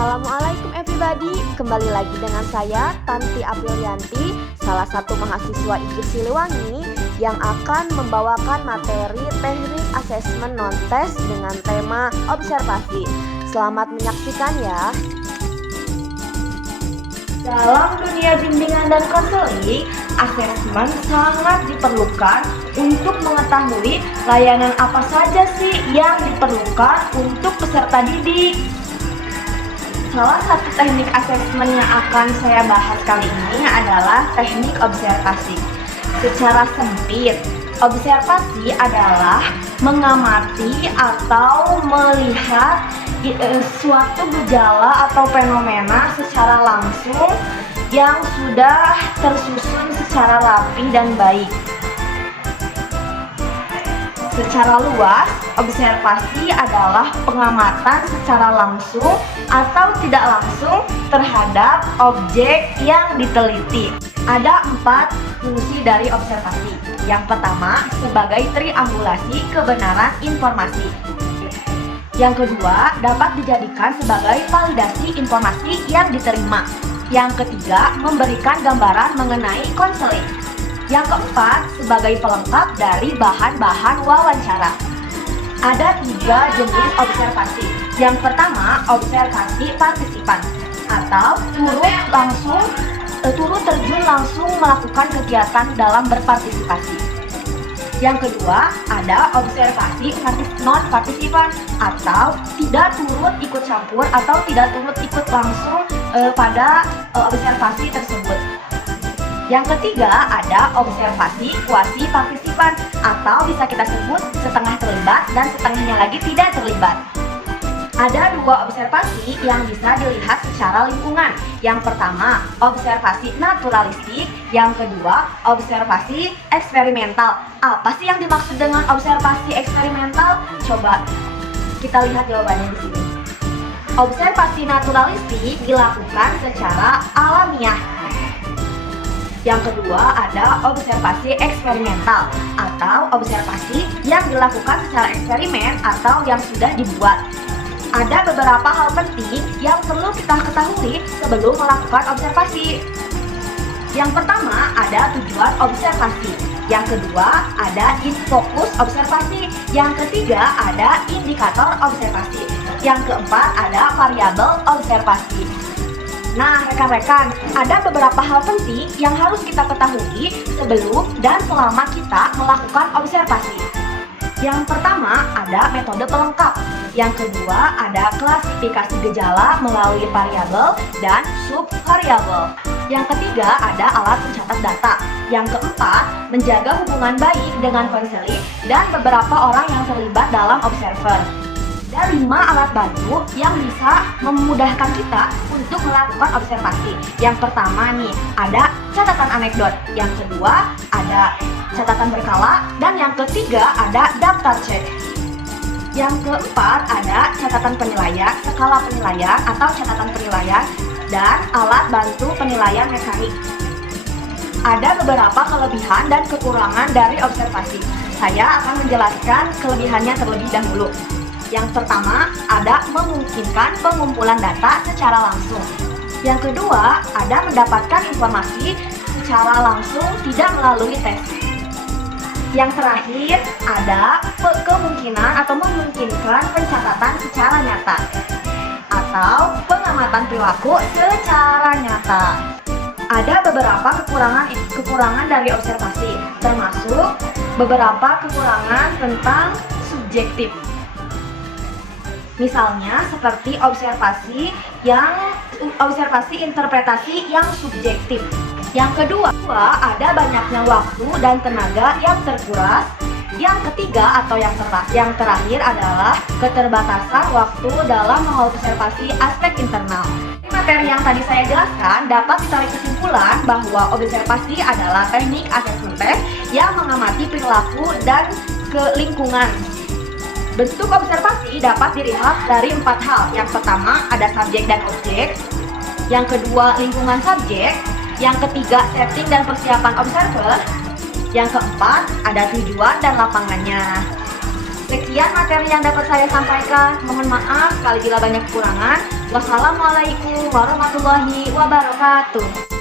Assalamualaikum everybody, kembali lagi dengan saya Tanti Aprilianti, salah satu mahasiswa IKIP Siliwangi yang akan membawakan materi teknik asesmen non-tes dengan tema observasi. Selamat menyaksikan ya. Dalam dunia bimbingan dan konseling, asesmen sangat diperlukan untuk mengetahui layanan apa saja sih yang diperlukan untuk peserta didik. Salah satu teknik asesmen yang akan saya bahas kali ini adalah teknik observasi. Secara sempit, observasi adalah mengamati atau melihat suatu gejala atau fenomena secara langsung yang sudah tersusun secara rapi dan baik. Secara luas, observasi adalah pengamatan secara langsung atau tidak langsung terhadap objek yang diteliti. Ada 4 fungsi dari observasi. Yang pertama, sebagai triangulasi kebenaran informasi. Yang kedua, dapat dijadikan sebagai validasi informasi yang diterima. Yang ketiga, memberikan gambaran mengenai konseling. Yang keempat, sebagai pelengkap dari bahan-bahan wawancara. Ada 3 jenis observasi. Yang pertama, observasi partisipan atau turut terjun langsung melakukan kegiatan dalam berpartisipasi. Yang kedua, ada observasi non-partisipan atau tidak turut ikut campur atau tidak turut ikut langsung pada observasi tersebut. Yang ketiga, ada observasi kuasi partisipan atau bisa kita sebut setengah terlibat dan setengahnya lagi tidak terlibat. Ada 2 observasi yang bisa dilihat secara lingkungan. Yang pertama, observasi naturalistik. Yang kedua, observasi eksperimental. Apa sih yang dimaksud dengan observasi eksperimental? Coba kita lihat jawabannya di sini. Observasi naturalistik dilakukan secara alamiah. Yang kedua ada observasi eksperimental atau observasi yang dilakukan secara eksperimen atau yang sudah dibuat. Ada beberapa hal penting yang perlu kita ketahui sebelum melakukan observasi. Yang pertama ada tujuan observasi. Yang kedua ada fokus observasi. Yang ketiga ada indikator observasi. Yang keempat ada variabel observasi. Nah, rekan-rekan, ada beberapa hal penting yang harus kita ketahui sebelum dan selama kita melakukan observasi. Yang pertama, ada metode pelengkap. Yang kedua, ada klasifikasi gejala melalui variabel dan subvariabel. Yang ketiga, ada alat pencatat data. Yang keempat, menjaga hubungan baik dengan konseling dan beberapa orang yang terlibat dalam observer. Ada 5 alat bantu yang bisa memudahkan kita untuk melakukan observasi. Yang pertama nih, ada catatan anekdot. Yang kedua, ada catatan berkala. Dan yang ketiga, ada daftar cek. Yang keempat, ada catatan penilaian, skala penilaian atau catatan penilaian, dan alat bantu penilaian mekanik. Ada beberapa kelebihan dan kekurangan dari observasi. Saya akan menjelaskan kelebihannya terlebih dahulu. Yang pertama, ada memungkinkan pengumpulan data secara langsung. Yang kedua, ada mendapatkan informasi secara langsung tidak melalui tes. Yang terakhir, ada kemungkinan atau memungkinkan pencatatan secara nyata atau pengamatan perilaku secara nyata. Ada beberapa kekurangan dari observasi, termasuk beberapa kekurangan tentang subjektif. Misalnya seperti observasi interpretasi yang subjektif. Yang kedua, ada banyaknya waktu dan tenaga yang terkuras. Yang ketiga atau yang terakhir adalah keterbatasan waktu dalam mengobservasi aspek internal. Materi yang tadi saya jelaskan dapat ditarik kesimpulan bahwa observasi adalah teknik asesmen test yang mengamati perilaku dan lingkungan. Bentuk observasi dapat dilihat dari 4 hal. Yang pertama ada subjek dan objek. Yang kedua lingkungan subjek. Yang ketiga setting dan persiapan observer. Yang keempat ada tujuan dan lapangannya. Sekian materi yang dapat saya sampaikan. Mohon maaf sekali bila banyak kekurangan. Wassalamualaikum warahmatullahi wabarakatuh.